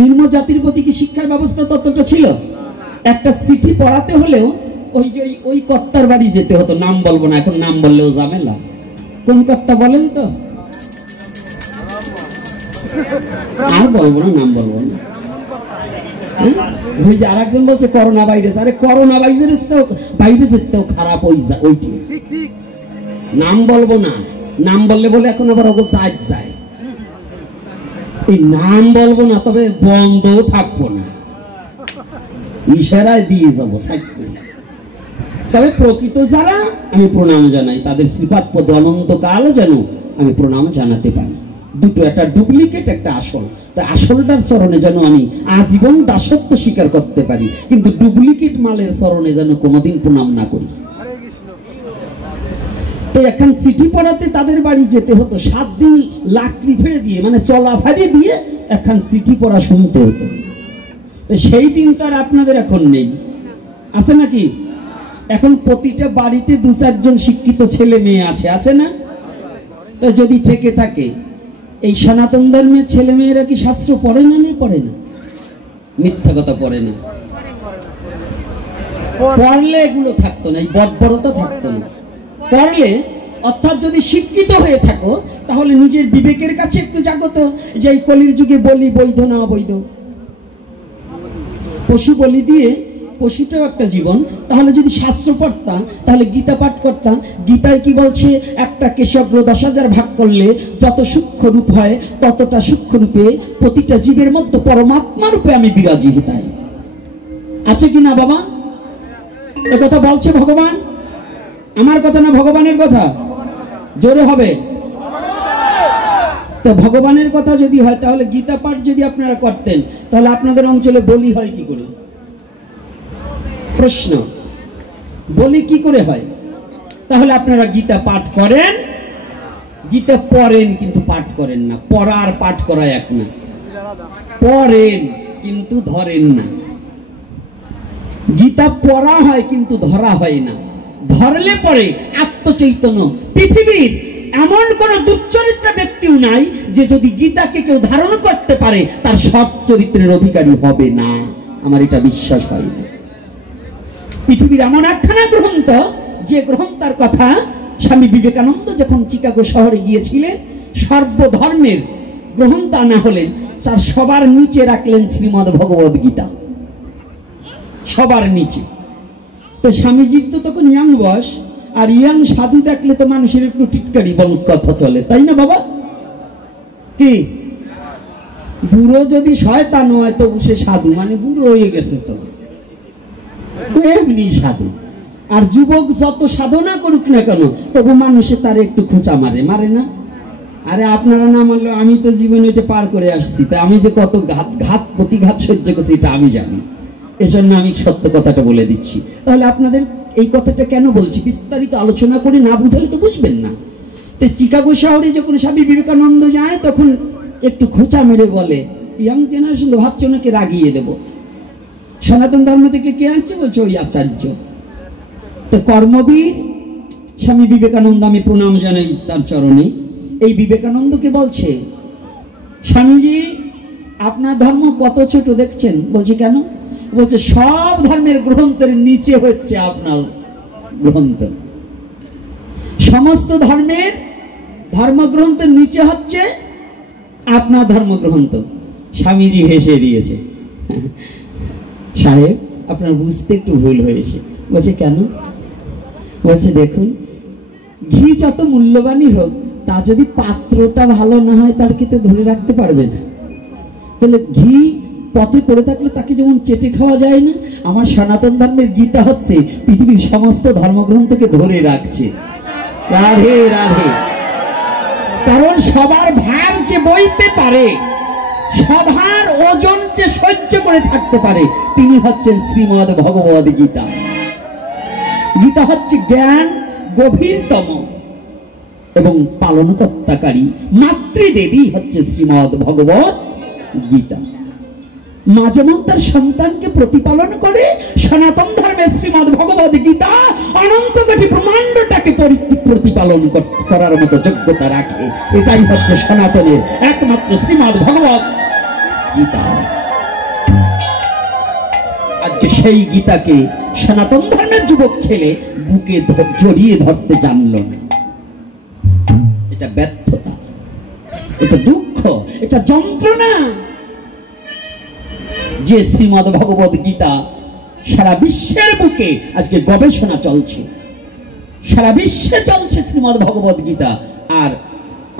নিম্ন জাতির প্রতি কি শিক্ষার ব্যবস্থা ততটা ছিল? একটা চিঠি পড়াতে হলেও ওই যে ওই কর্তার বাড়ি যেতে হতো। নাম বলবো না, এখন নাম বললেও ঝামেলা। কোন কর্তা বলেন তো? আর বলবো না, নাম বলবো না। ওই যে আর একজন বলছে করোনা ভাইরাস। আরে করোনা ভাইরাস তো বাইরে যেতেও খারাপ ওইটি। নাম বলবো না, নাম বললে বলে এখন আবার ওগো সাজ যায়। এই নাম বলবো না, তবে বন্ধও থাকবো না, ইশারায় দিয়ে যাবো সাইজ করে। তবে প্রকৃত যারা আমি প্রণাম জানাই, তাদের শ্রীপাদ পদে অনন্তকাল যেন আমি প্রণাম জানাতে পারি। দুটো, একটা ডুপ্লিকেট, একটা আসল। তাই আসলটার চরণে যেন আমি আজীবন দাসত্ব স্বীকার করতে পারি, কিন্তু ডুপ্লিকেট মালের চরণে যেন কোনোদিন প্রণাম না করি। তো এখন চিঠি পড়াতে তাদের বাড়ি যেতে হতো, 7 দিন লাকড়ি ফেলে দিয়ে, মানে চলা ফাড়িয়ে দিয়ে এখন চিঠি পড়া শুনতে হতো। সেই দিন তো আর আপনাদের এখন নেই, আছে নাকি? এখন প্রতিটা বাড়িতে 2-4 জন শিক্ষিত ছেলে মেয়ে আছে, আছে না? তো যদি থেকে থাকে, এই সনাতন ধর্মের ছেলে মেয়েরা কি শাস্ত্র পড়ে না? পড়ে না, মিথ্যা কথা পড়ে না। পড়লে এগুলো থাকতো না, এই বর্বরতা থাকতো না। পড়লে, অর্থাৎ যদি শিক্ষিত হয়ে থাকো, তাহলে নিজের বিবেকের কাছে একটু জাগত যে এই কলির যুগে বলি বৈধ না অবৈধ। পশু বলি দিয়ে, পশুটাও একটা জীবন। তাহলে যদি শাস্ত্র পড়তাম, তাহলে গীতা পাঠ করতাম। গীতায় কি বলছে? একটা কেশগ্র 10,000 ভাগ করলে যত সূক্ষ্ম রূপ হয়, ততটা সূক্ষ্ম রূপে প্রতিটা জীবের মধ্যে পরমাত্মা রূপে আমি বিরাজি হিতাই। আছে কি না বাবা? এ কথা বলছে ভগবান? আমার কথা না ভগবানের কথা? জোরে হবে। তো ভগবানের কথা যদি হয়, তাহলে গীতা পাঠ যদি আপনারা করতেন, তাহলে আপনাদের অঞ্চলে বলি হয় কি করে? প্রশ্ন, বলি কি করে হয়? তাহলে আপনারা গীতা পাঠ করেন, গীতা পড়েন কিন্তু পাঠ করেন না। পড়া আর পাঠ করা এক না। পড়েন কিন্তু ধরেন না। গীতা পড়া হয় কিন্তু ধরা হয় না। ধরলে পরে আত্মচৈতন্য। পৃথিবীর এমন কোন দুশ্চরিত্র ব্যক্তিও নাই যে যদি গীতাকে কেউ ধারণ করতে পারে তার সৎ চরিত্রের অধিকারী হবে না। আমার এটা বিশ্বাস হয় না। পৃথিবীর এমন একখানা গ্রন্থ, যে গ্রন্থের কথা স্বামী বিবেকানন্দ যখন চিকাগো শহরে গিয়েছিলেন, সর্বধর্মের গ্রন্থ আনা হলেন, তার সবার নিচে রাখলেন শ্রীমদ ভগবদ গীতা, সবার নিচে। তো স্বামীজির তো তখন ইয়াং বয়স, আর ইয়াং সাধু দেখলে তো মানুষের একটু টিটকারি বলক কথা চলে, তাই না বাবা? কি বুড়ো যদি শয়তান হয় তো সে সাধু, মানে বুড়ো হয়ে গেছে তো এমনি সাধু। আর যুবক যত সাধনা করুক না কেন, তবু মানুষে তার একটু খোঁচা মারে, মারে না? আরে আপনারা না মানলে আমি তো জীবনে এটা পার করে আসছি, তা আমি যে কত ঘাত প্রতিঘাত সহ্য করছি এটা আমি জানি। এজন্য আমি সত্য কথাটা বলে দিচ্ছি। তাহলে আপনাদের এই কথাটা কেন বলছি? বিস্তারিত আলোচনা করে না বুঝালে তো বুঝবেন না। তো চিকাগো শহরে যখন স্বামী বিবেকানন্দ যায়, তখন একটু খোঁচা মেরে বলে, ইয়াং জেনারেশন তো ভাবছে ওনাকে রাগিয়ে দেবো। সনাতন ধর্ম থেকে কে আনছে? বলছে ওই আচার্য। তো কর্মবীর স্বামী বিবেকানন্দ, আমি প্রণাম জানাই তার চরণে। এই বিবেকানন্দকে বলছে, স্বামীজি আপনার ধর্ম কত ছোট দেখছেন? বলছে কেন? বলছে সব ধর্মের গ্রন্থের নিচে হচ্ছে আপনার গ্রন্থ। সমস্ত ধর্মের ধর্মগ্রন্থের নিচে হচ্ছে আপনার ধর্মগ্রন্থ। স্বামীজি হেসে দিয়েছে, সাহেব আপনার বুঝতে একটু ভুল হয়েছে। বলছে কেন? বলছে দেখুন, ঘি যত মূল্যবানই হোক, তা যদি পাত্রটা ভালো না হয় তার কিন্তু ধরে রাখতে পারবে না। তাহলে ঘি পথে পড়ে থাকলে তাকে যেমন চেটে খাওয়া যায় না, আমার সনাতন ধর্মের গীতা হচ্ছে পৃথিবীর সমস্ত ধর্মগ্রন্থকে ধরে রাখছে। রাধে রাধে। কারণ সবার ভার যে বইতে পারে, সবার ওজন যে সহ্য করে থাকতে পারে, তিনি হচ্ছেন শ্রীমদ ভগবদ গীতা। গীতা হচ্ছে জ্ঞান গভীরতম এবং পালনকর্তাকারী মাতৃদেবী হচ্ছে শ্রীমদ ভগবদ গীতা। মা যেমন তার সন্তানকে প্রতিপালন করে, সনাতন ধর্মের শ্রীমদ ভগবদ গীতা অনন্ত কোটি ব্রহ্মাণ্ডটাকে প্রতিপালন করার মতো যোগ্যতা রাখে। এটাই হচ্ছে সনাতনের একমাত্র শ্রীমদ ভগবদ গীতা। সেই গীতাকে সনাতন ধর্মের যুবক ছেলে বুকে জড়িয়ে ধরতে জানল না। এটা ব্যর্থতা, এটা দুঃখ, এটা যন্ত্রণা যে শ্রীমদ্ ভগবদ গীতা সারা বিশ্বের বুকে আজকে গবেষণা চলছে, সারা বিশ্বে চলছে শ্রীমদ্ ভগবদ গীতা। আর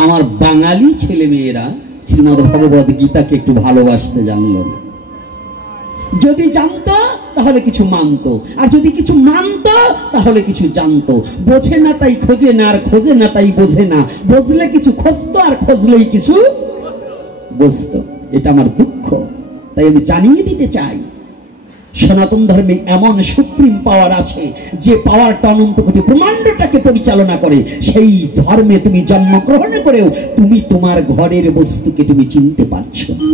আমার বাঙালি ছেলে মেয়েরা শ্রীমদ্ ভগবদ গীতাকে একটু ভালোবাসতে জানলো না। যদি জানতো তাহলে কিছু মানতো, আর যদি কিছু মানতো তাহলে কিছু জানতো। বোঝে না তাই খোঁজে না, আর খোঁজে না তাই বোঝে না। বুঝলে কিছু খুঁজতো, আর খুঁজলেই কিছু বুঝতো। এটা আমার দুঃখ। তাই আমি জানিয়ে দিতে চাই, সনাতন ধর্মে এমন সুপ্রিম পাওয়ার আছে যে পাওয়ারটা অনন্ত কোটি ব্রহ্মাণ্ডটাকে পরিচালনা করে। সেই ধর্মে তুমি জন্মগ্রহণ করেও তুমি তোমার ঘরের বস্তুকে তুমি চিনতে পারছো না।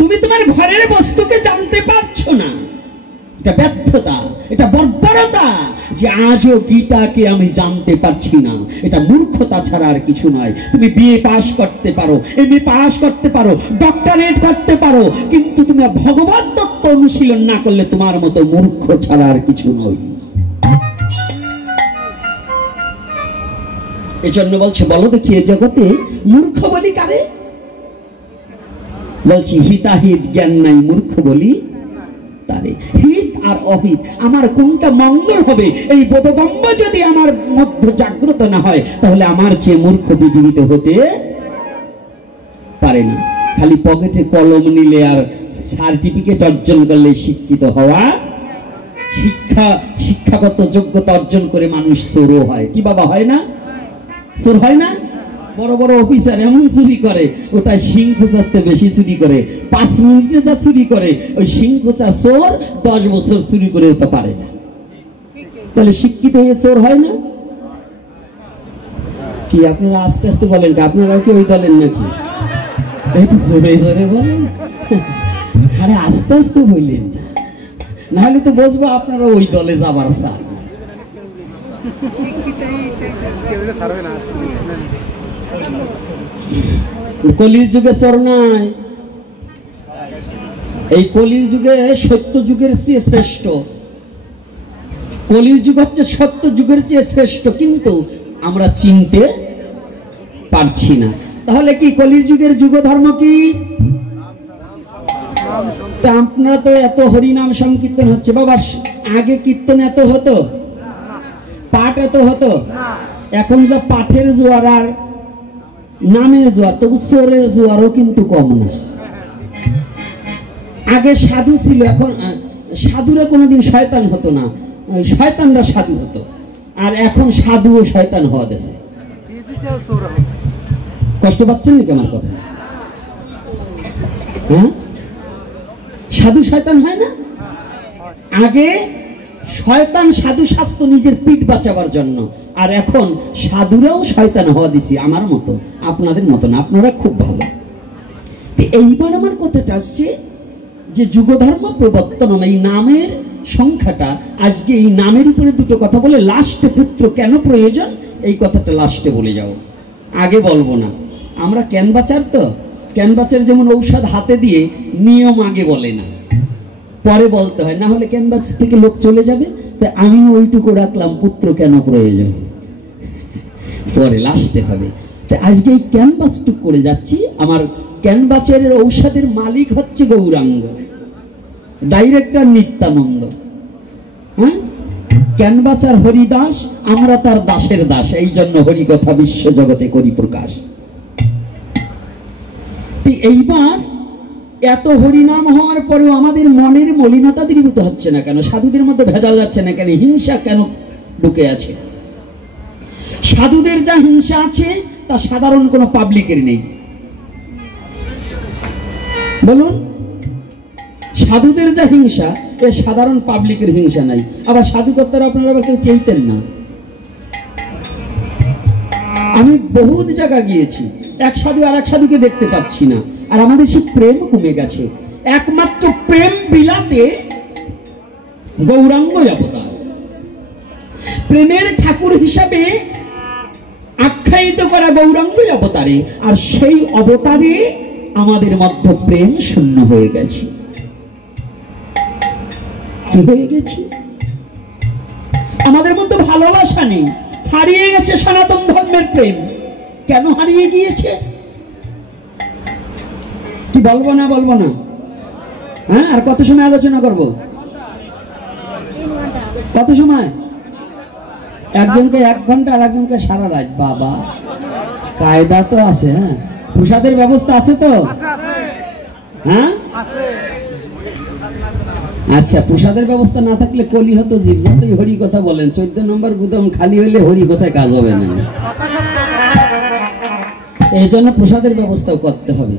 তুমি তোমার ঘরের বস্তুকে জানতে পারছো না। এটা ব্যর্থতা, এটা বর্বরতা যে আজও গীতাকে আমি জানতে পারছি না। এটা মূর্খতা ছাড়া আর কিছু নয়। তুমি বিএ পাস করতে পারো, এমএ পাস করতে পারো, ডক্টরেট করতে পারো, কিন্তু তুমি ভগবত তত্ত্ব অনুশীলন না করলে তোমার মতো মূর্খ ছাড়া আর কিছু নয়। এজন্য বলছে, বলো দেখি এ জগতে মূর্খ বলি কারে? বলছি হিতাহিত জ্ঞান নাই মূর্খ বলি তারে। হিত আর অহিত আমার কোনটা মঙ্গল হবে এই বোধগম্য যদি আমার মধ্যে জাগ্রত না হয়, তাহলে আমার চেয়ে মূর্খ পৃথিবীতে হতে পারে না। খালি পকেটে কলম নিলে আর সার্টিফিকেট অর্জন করলে শিক্ষিত হওয়া, শিক্ষাগত যোগ্যতা অর্জন করে মানুষ চোরও হয়। কি বাবা হয় না? চোর হয় না? বড় বড় অফিসার এমন চুরি করে, ওটা সিং খোঁচাতে বেশি চুরি করে। 5 মিনিটে যা চুরি করে, ওই সিং খোঁচা চোর 10 বছর চুরি করে তো পারে না। তাহলে শিক্ষিত হয়ে চোর হয় না? কি আপনারা আস্তে আস্তে বলেন, আপনারা কি ওই দলের নাকি? একটু জোরে জোরে বলেন, আরে আস্তে আস্তে বললেন না, নাহলে তো বুঝবো আপনারা ওই দলে যাবার চান। কলির যুগে চোর নাই। এই কলির যুগে সত্য যুগের চেয়ে শ্রেষ্ঠ। কলির যুগ হচ্ছে সত্য যুগের চেয়ে শ্রেষ্ঠ, কিন্তু আমরা চিনতে পারছি না। তাহলে কি কলির যুগের যুগ ধর্ম কি? আপনারা তো এত হরিনাম সংকীর্তন হচ্ছে বাবা, আগে কীর্তন এত হতো, পাঠ এত হতো। এখন যা পাঠের জোয়ার আর নামের জোয়ার, তবু চোরের জোয়ারও কিন্তু কম না। আগে সাধু ছিল, এখন সাধুরা কোনোদিন শয়তান হতো না, শয়তানরা সাধু হতো। আর এখন সাধু ও শয়তান হওয়া দেশে। কষ্ট পাচ্ছেন নাকি আমার কথা? হ্যাঁ, সাধু শয়তান হয় না? আগে শয়তান সাধু শাস্ত্র নিজের পিঠ বাঁচাবার জন্য, আর এখন সাধুরাও শয়তান হওয়া দিছি। আমার মতো, আপনাদের মতো না, আপনারা খুব ভালো। এইবার আমার কথাটা আসছে যে যুগধর্ম প্রবর্তন, এই নামের সংখ্যাটা, আজকে এই নামের উপরে দুটো কথা বলে লাস্টে পুত্র কেন প্রয়োজন এই কথাটা লাস্টে বলে যাও, আগে বলবো না। আমরা ক্যানভাচার, তো ক্যানভাচার যেমন ঔষধ হাতে দিয়ে নিয়ম আগে বলে না, পরে বলতে হয়, না হলে ক্যানভাস থেকে লোক চলে যাবে। তাই আমি ওইটুকু রাখলাম, পুত্র কেন প্রয়োজন পরে লাস্টে হবে। তাই আজকে এই ক্যানভাসটুক করে যাচ্ছি। আমার ক্যানভাচারের ঔষধের মালিক হচ্ছে গৌরাঙ্গ, ডাইরেক্টর নিত্যানন্দ। হ্যাঁ, ক্যানভাচার হরিদাস, আমরা তার দাসের দাস, এই জন্য হরি কথা বিশ্ব জগতে করি প্রকাশ। এইবার এত হরিনাম হওয়ার পরেও আমাদের মনের মলিনতা দূরীভূত হচ্ছে না কেন? সাধুদের মধ্যে ভেজাল যাচ্ছে না কেন? হিংসা কেন ঢুকে আছে? সাধুদের যা হিংসা আছে তা সাধারণ কোনো পাবলিকের নেই। বলুন, সাধুদের যা হিংসা এ সাধারণ পাবলিকের হিংসা নাই। আবার সাধুকর্তারা আপনারা আবার কেউ চাইতেন না। আমি বহুত জায়গা গিয়েছি, এক সাধু আর এক সাধুকে দেখতে পাচ্ছি না। আর আমাদের সে প্রেম কমে গেছে। একমাত্র প্রেম বিলাতে গৌরাঙ্গ অবতার, প্রেমের ঠাকুর হিসাবে আখ্যায়িত করা গৌরাঙ্গ অবতারে, আর সেই অবতারে আমাদের মধ্যে প্রেম শূন্য হয়ে গেছে। কি হয়ে গেছি? আমাদের মধ্যে ভালোবাসা নেই, হারিয়ে গেছে সনাতন ধর্মের প্রেম। কেন হারিয়ে গিয়েছে? কি বলবো না বলবো না? হ্যাঁ, আর কত সময় আলোচনা করব? কত সময়? একজনকে 1 ঘন্টা আর একজনকে সারা রাত। বাবা, কায়দা তো আছে। হ্যাঁ, প্রসাদের ব্যবস্থা আছে তো? হ্যাঁ, আচ্ছা, প্রসাদের ব্যবস্থা না থাকলে কলি হতো জীব। যতই হরি কথা বলেন, 14 নম্বর গুদাম খালি হইলে হরি কথায় কাজ হবে না। এই জন্য প্রসাদের ব্যবস্থাও করতে হবে।